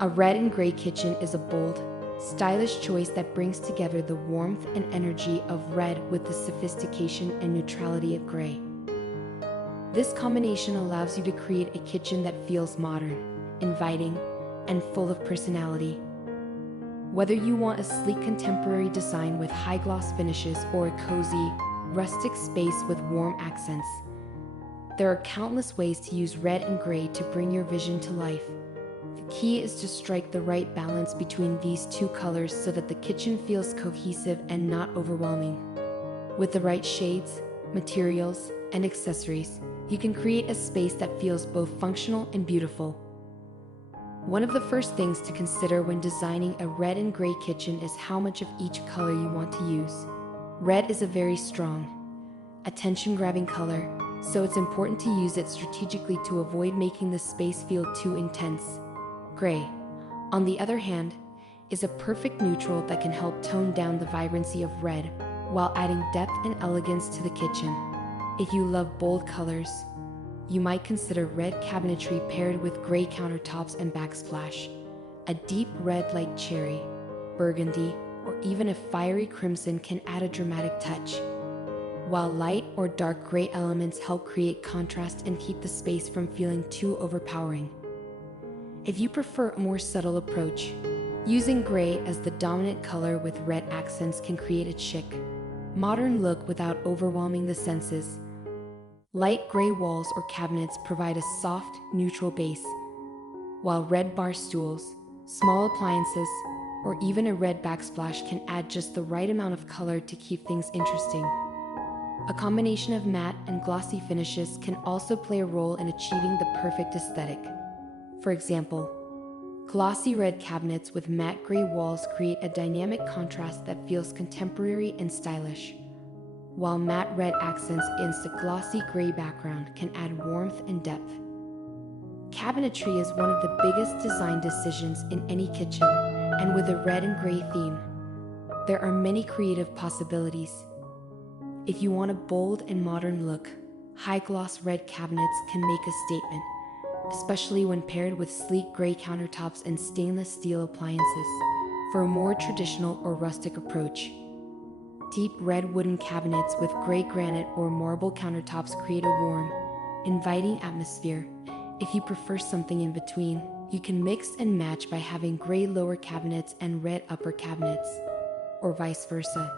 A red and gray kitchen is a bold, stylish choice that brings together the warmth and energy of red with the sophistication and neutrality of gray. This combination allows you to create a kitchen that feels modern, inviting, and full of personality. Whether you want a sleek contemporary design with high gloss finishes or a cozy, rustic space with warm accents, there are countless ways to use red and gray to bring your vision to life. The key is to strike the right balance between these two colors so that the kitchen feels cohesive and not overwhelming. With the right shades, materials, and accessories, you can create a space that feels both functional and beautiful. One of the first things to consider when designing a red and gray kitchen is how much of each color you want to use. Red is a very strong, attention-grabbing color, so it's important to use it strategically to avoid making the space feel too intense. Gray, on the other hand, is a perfect neutral that can help tone down the vibrancy of red while adding depth and elegance to the kitchen. If you love bold colors, you might consider red cabinetry paired with gray countertops and backsplash. A deep red like cherry, burgundy, or even a fiery crimson can add a dramatic touch, while light or dark gray elements help create contrast and keep the space from feeling too overpowering. If you prefer a more subtle approach, using gray as the dominant color with red accents can create a chic, modern look without overwhelming the senses. Light gray walls or cabinets provide a soft, neutral base, while red bar stools, small appliances, or even a red backsplash can add just the right amount of color to keep things interesting. A combination of matte and glossy finishes can also play a role in achieving the perfect aesthetic. For example, glossy red cabinets with matte gray walls create a dynamic contrast that feels contemporary and stylish, while matte red accents against a glossy gray background can add warmth and depth. Cabinetry is one of the biggest design decisions in any kitchen, and with a red and gray theme, there are many creative possibilities. If you want a bold and modern look, high-gloss red cabinets can make a statement, especially when paired with sleek gray countertops and stainless steel appliances. For a more traditional or rustic approach, deep red wooden cabinets with gray granite or marble countertops create a warm, inviting atmosphere. If you prefer something in between, you can mix and match by having gray lower cabinets and red upper cabinets, or vice versa,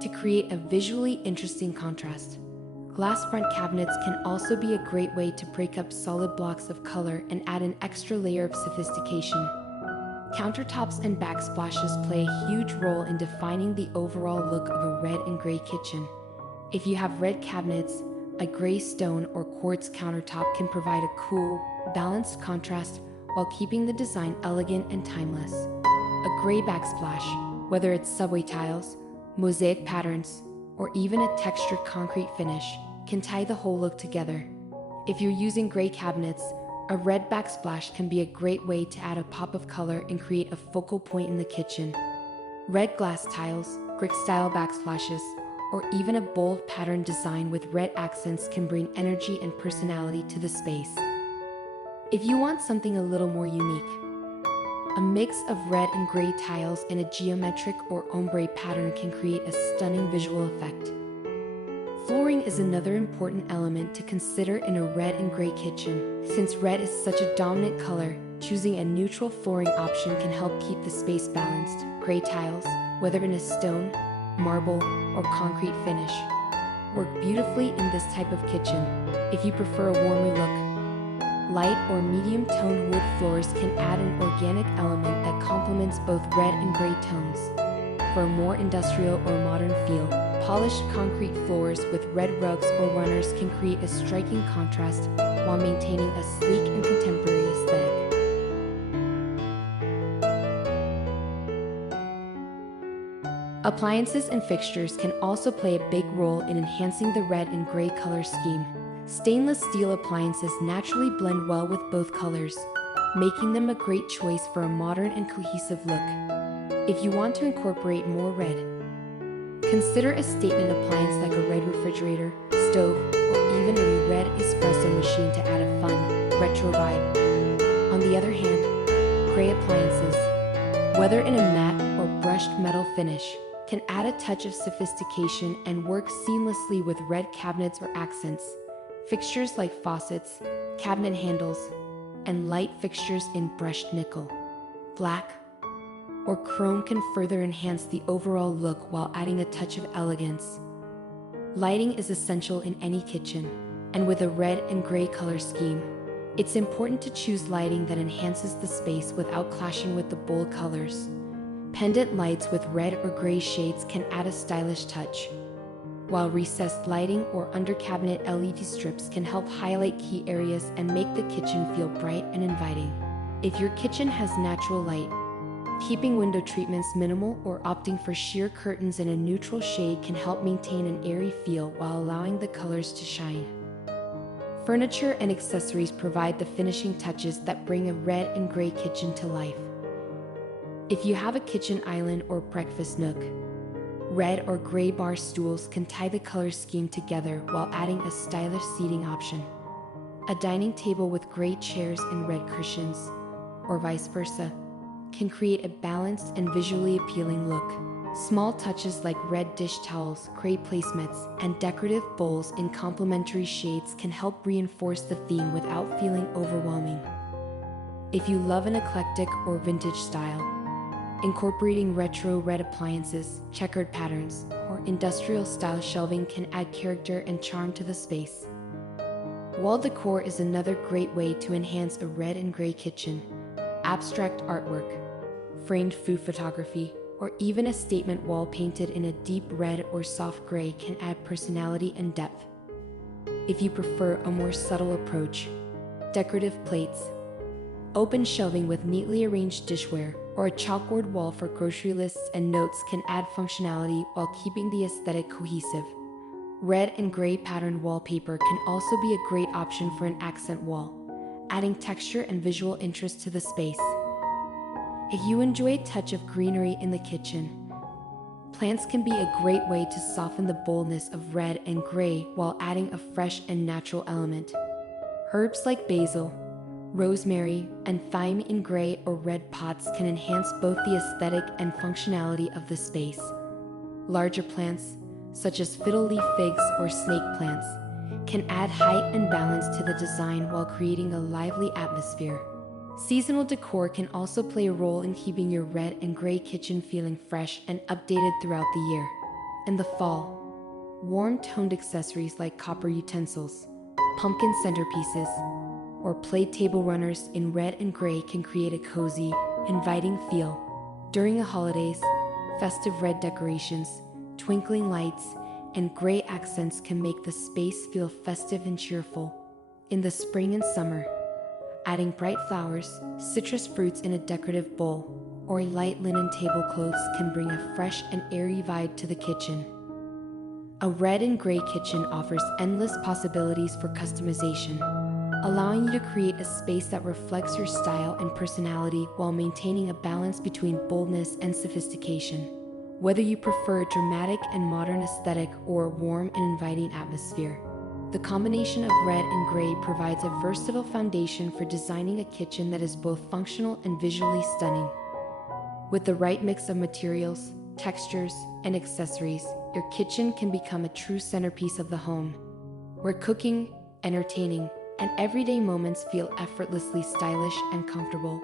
to create a visually interesting contrast. Glass front cabinets can also be a great way to break up solid blocks of color and add an extra layer of sophistication. Countertops and backsplashes play a huge role in defining the overall look of a red and gray kitchen. If you have red cabinets, a gray stone or quartz countertop can provide a cool, balanced contrast while keeping the design elegant and timeless. A gray backsplash, whether it's subway tiles, mosaic patterns, or even a textured concrete finish, can tie the whole look together. If you're using gray cabinets, a red backsplash can be a great way to add a pop of color and create a focal point in the kitchen. Red glass tiles, brick-style backsplashes, or even a bold pattern design with red accents can bring energy and personality to the space. If you want something a little more unique, a mix of red and gray tiles in a geometric or ombre pattern can create a stunning visual effect. Flooring is another important element to consider in a red and gray kitchen. Since red is such a dominant color, choosing a neutral flooring option can help keep the space balanced. Gray tiles, whether in a stone, marble, or concrete finish, work beautifully in this type of kitchen. If you prefer a warmer look, light or medium-toned wood floors can add an organic element that complements both red and gray tones. For a more industrial or modern feel, polished concrete floors with red rugs or runners can create a striking contrast while maintaining a sleek and contemporary aesthetic. Appliances and fixtures can also play a big role in enhancing the red and gray color scheme. Stainless steel appliances naturally blend well with both colors, making them a great choice for a modern and cohesive look. If you want to incorporate more red, consider a statement appliance like a red refrigerator, stove, or even a red espresso machine to add a fun, retro vibe. On the other hand, gray appliances, whether in a matte or brushed metal finish, can add a touch of sophistication and work seamlessly with red cabinets or accents. Fixtures like faucets, cabinet handles, and light fixtures in brushed nickel, black, or chrome can further enhance the overall look while adding a touch of elegance. Lighting is essential in any kitchen, and with a red and gray color scheme, it's important to choose lighting that enhances the space without clashing with the bold colors. Pendant lights with red or gray shades can add a stylish touch, while recessed lighting or under-cabinet LED strips can help highlight key areas and make the kitchen feel bright and inviting. If your kitchen has natural light, keeping window treatments minimal or opting for sheer curtains in a neutral shade can help maintain an airy feel while allowing the colors to shine. Furniture and accessories provide the finishing touches that bring a red and gray kitchen to life. If you have a kitchen island or breakfast nook, red or gray bar stools can tie the color scheme together while adding a stylish seating option. A dining table with gray chairs and red cushions, or vice versa, can create a balanced and visually appealing look. Small touches like red dish towels, gray placemats, and decorative bowls in complementary shades can help reinforce the theme without feeling overwhelming. If you love an eclectic or vintage style, incorporating retro red appliances, checkered patterns, or industrial-style shelving can add character and charm to the space. Wall decor is another great way to enhance a red and gray kitchen. Abstract artwork, framed food photography, or even a statement wall painted in a deep red or soft gray can add personality and depth. If you prefer a more subtle approach, decorative plates, open shelving with neatly arranged dishware, or a chalkboard wall for grocery lists and notes can add functionality while keeping the aesthetic cohesive. Red and gray patterned wallpaper can also be a great option for an accent wall, adding texture and visual interest to the space. If you enjoy a touch of greenery in the kitchen, plants can be a great way to soften the boldness of red and gray while adding a fresh and natural element. Herbs like basil, rosemary, and thyme in gray or red pots can enhance both the aesthetic and functionality of the space. Larger plants, such as fiddle leaf figs or snake plants, can add height and balance to the design while creating a lively atmosphere. Seasonal decor can also play a role in keeping your red and gray kitchen feeling fresh and updated throughout the year. In the fall, warm-toned accessories like copper utensils, pumpkin centerpieces, or plate table runners in red and gray can create a cozy, inviting feel. During the holidays, festive red decorations, twinkling lights, and gray accents can make the space feel festive and cheerful. In the spring and summer, adding bright flowers, citrus fruits in a decorative bowl, or light linen tablecloths can bring a fresh and airy vibe to the kitchen. A red and gray kitchen offers endless possibilities for customization, allowing you to create a space that reflects your style and personality while maintaining a balance between boldness and sophistication. Whether you prefer a dramatic and modern aesthetic or a warm and inviting atmosphere, the combination of red and gray provides a versatile foundation for designing a kitchen that is both functional and visually stunning. With the right mix of materials, textures, and accessories, your kitchen can become a true centerpiece of the home, where cooking, entertaining, and everyday moments feel effortlessly stylish and comfortable.